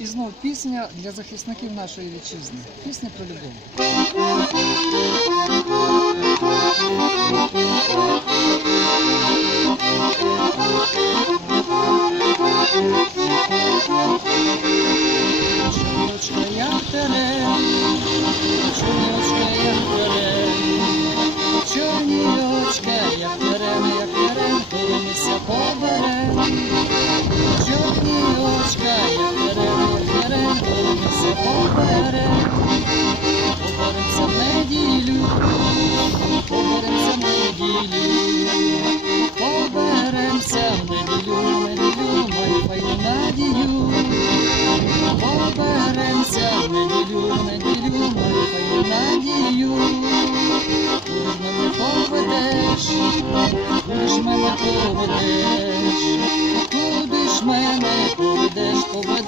І знову пісня для захисників нашої вітчизни. Пісня про любов. Чорночка, як терен, поберем. Поберемося в неділю, поберемося в неділю, поберемося в неділю, неділю, маю файну надію. Поберемося в неділю, неділю, маю файну надію. Мене поведеш, куди ж мене поведеш,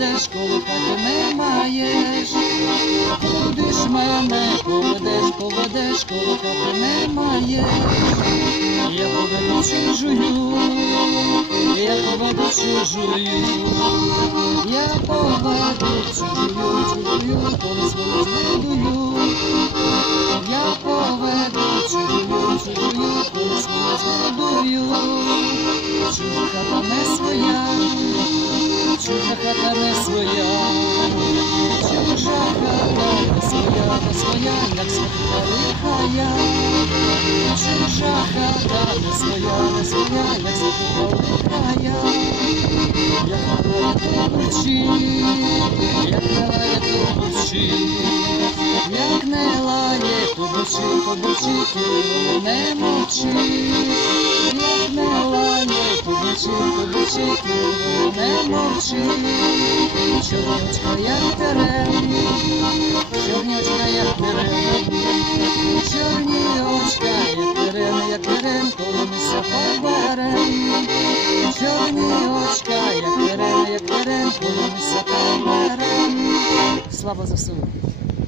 поведеш, коли хати не маєш. Куди ж мене поведеш, поведеш, коли хати не маєш. Я поведу чужую, я поведу чужую. Я поведу чужую, чужую, коли свою збудую. Я поведу чужую, чужую, коли свою збудую. Чужа хата не хата не своя. Чужа хата не своя, не своя, як свята лихая. Чужа хата не своя, не своя, як свята лихая. Як лає трубочі, як не лає трубочі, як не лає трубочі, кіло не мовчи, трубочі, трубочі, не мовчи, чорночка, як терен, чорночка, як терен, чорні очка, як терен, як терен, коли ми ся поберем. Чорні очка, як терен, як терен, коли ми ся поберем. Слава ЗСУ!